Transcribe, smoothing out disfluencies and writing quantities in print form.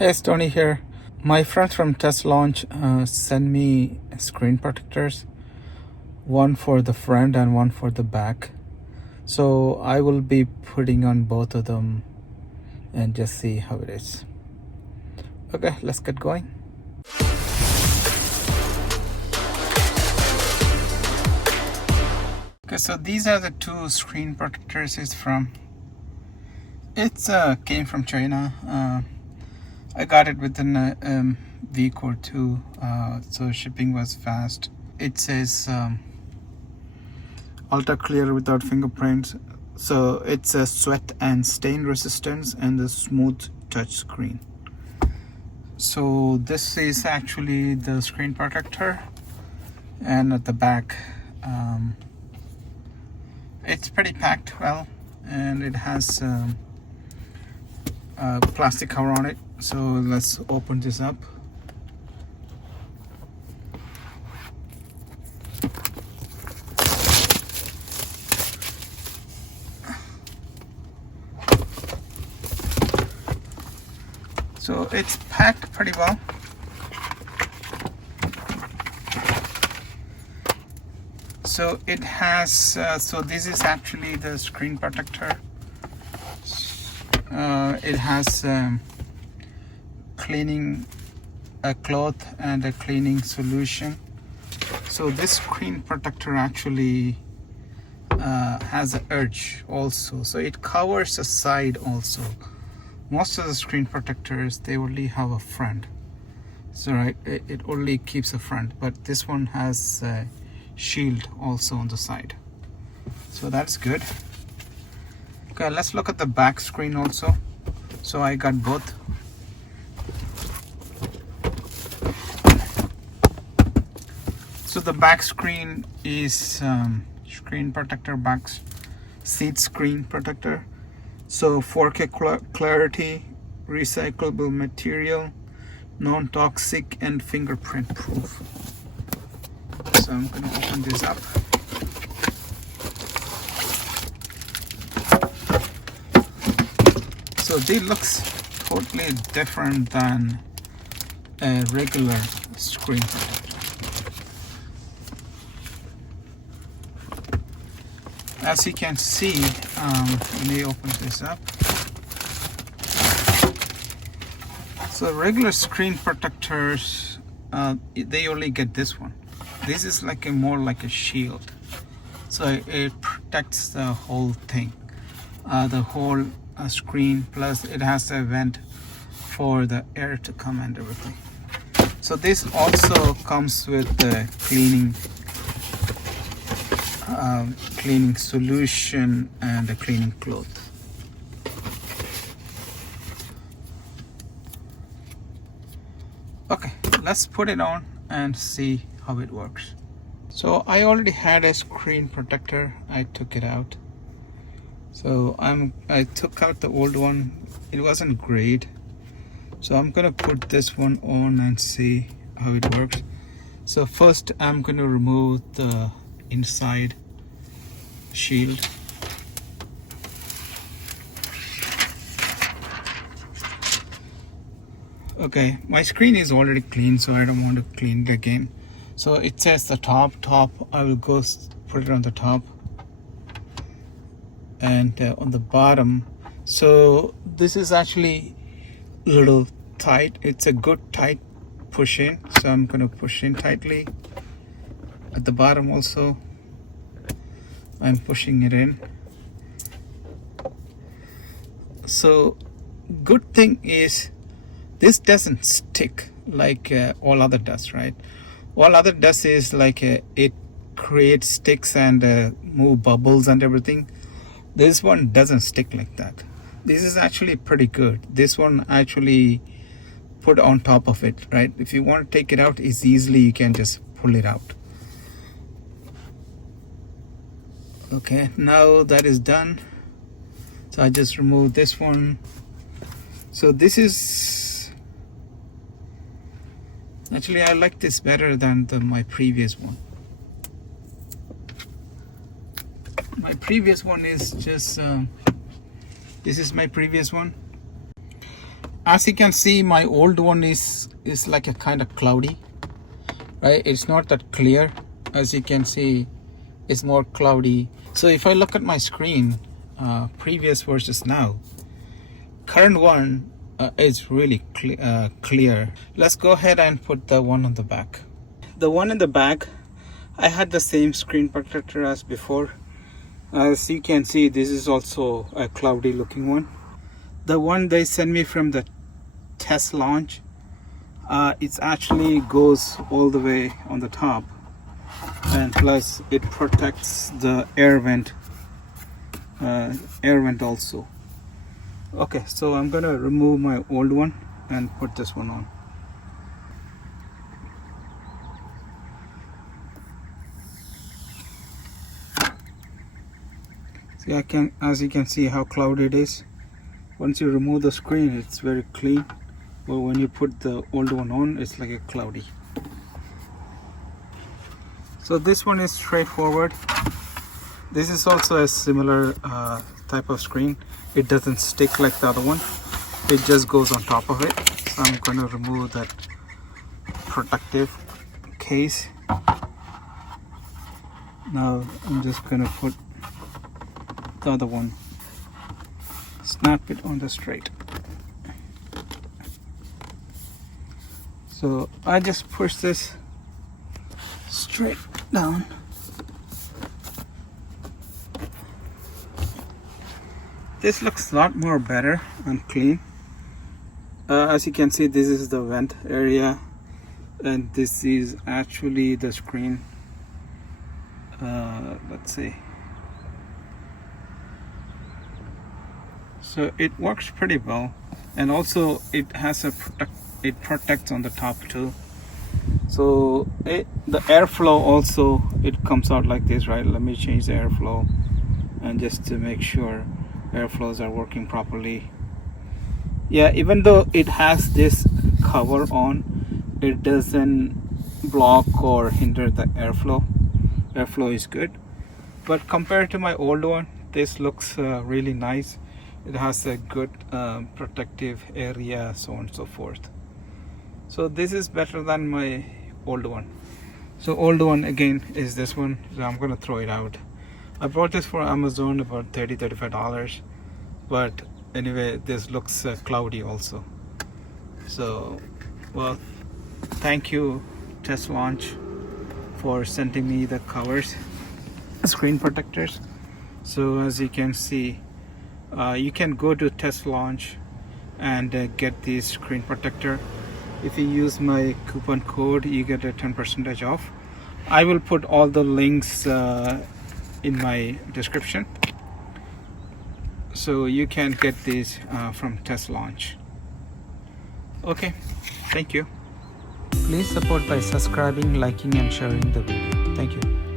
Hey, it's Tony here. My friends from Tesla Launch sent me screen protectors, one for the front and one for the back. So I will be putting on both of them and just see how it is. Okay, let's get going. Okay, so these are the two screen protectors. It's came from China. I got it within a week or two, so shipping was fast. It says ultra clear without fingerprints, so it's a sweat and stain resistance and a smooth touch screen. So this is actually the screen protector, and at the back it's pretty packed well, and it has a plastic cover on it. So let's open this up. So it's packed pretty well. So it has, so this is actually the screen protector. It has cleaning a cloth and a cleaning solution. So this screen protector actually has an edge also, so it covers the side also. Most of the screen protectors, they only have a front, so right, it only keeps a front, but this one has a shield also on the side, so that's good. Okay, let's look at the back screen also. So I got both. So the back screen is screen protector, back seat screen protector. So 4K clarity, recyclable material, non-toxic, and fingerprint proof. So I'm going to open this up. So this looks totally different than a regular screen protector. As you can see, let me open this up. So regular screen protectors, they only get this one. This is like more like a shield. So it protects the whole thing, the whole screen, plus it has a vent for the air to come and everything. So this also comes with the cleaning solution and a cleaning cloth. Okay, let's put it on and see how it works. So I already had a screen protector. I took it out. So I took out the old one. It wasn't great. So I'm gonna put this one on and see how it works. So first I'm gonna remove the inside shield. Okay, my screen is already clean, so I don't want to clean it again. So it says the top. I will go put it on the top, and on the bottom. So this is actually a little tight. It's a good tight push in, so I'm going to push in tightly. At the bottom also, I'm pushing it in. So good thing is this doesn't stick like all other does, right? All other does is like it creates sticks and move bubbles and everything. This one doesn't stick like that. This is actually pretty good. This one actually put on top of it, right? If you want to take it out, it's easily, you can just pull it out. Okay, now that is done. So I just removed this one. So this is actually, I like this better than my previous one. My previous one is just this is my previous one. as you can see, my old one is like a kind of cloudy, right? It's not that clear. As you can see, it's more cloudy. So if I look at my screen, previous versus now, current one is really clear. Let's go ahead and put the one on the back. The one in the back, I had the same screen protector as before. As you can see, this is also a cloudy looking one. The one they sent me from the test launch, it actually goes all the way on the top, and plus it protects the air vent also. Okay, so I'm gonna remove my old one and put this one on. See, as you can see how cloudy it is. Once you remove the screen, it's very clean, but when you put the old one on, it's like a cloudy. So this one is straightforward. This is also a similar type of screen. It doesn't stick like the other one. It just goes on top of it. So I'm going to remove that protective case. Now I'm just going to put the other one. Snap it on the straight. So I just push this straight down. This looks a lot more better and clean. As you can see, this is the vent area, and this is actually the screen. Let's see. So it works pretty well, and also it has it protects on the top too. So the airflow also, it comes out like this, right? Let me change the airflow, and just to make sure airflows are working properly. Yeah, even though it has this cover on, it doesn't block or hinder the airflow. Airflow is good, but compared to my old one, this looks really nice. It has a good protective area, so on and so forth. So this is better than my old one. So old one again is this one, so I'm gonna throw it out. I bought this for Amazon about $35, but anyway, this looks cloudy also. So, well, thank you Test Launch for sending me the covers, screen protectors. So as you can see, you can go to Test Launch and get the screen protector. If you use my coupon code, you get a 10% off. I will put all the links in my description, so you can get these from Test Launch. Okay, thank you. Please support by subscribing, liking and sharing the video. Thank you.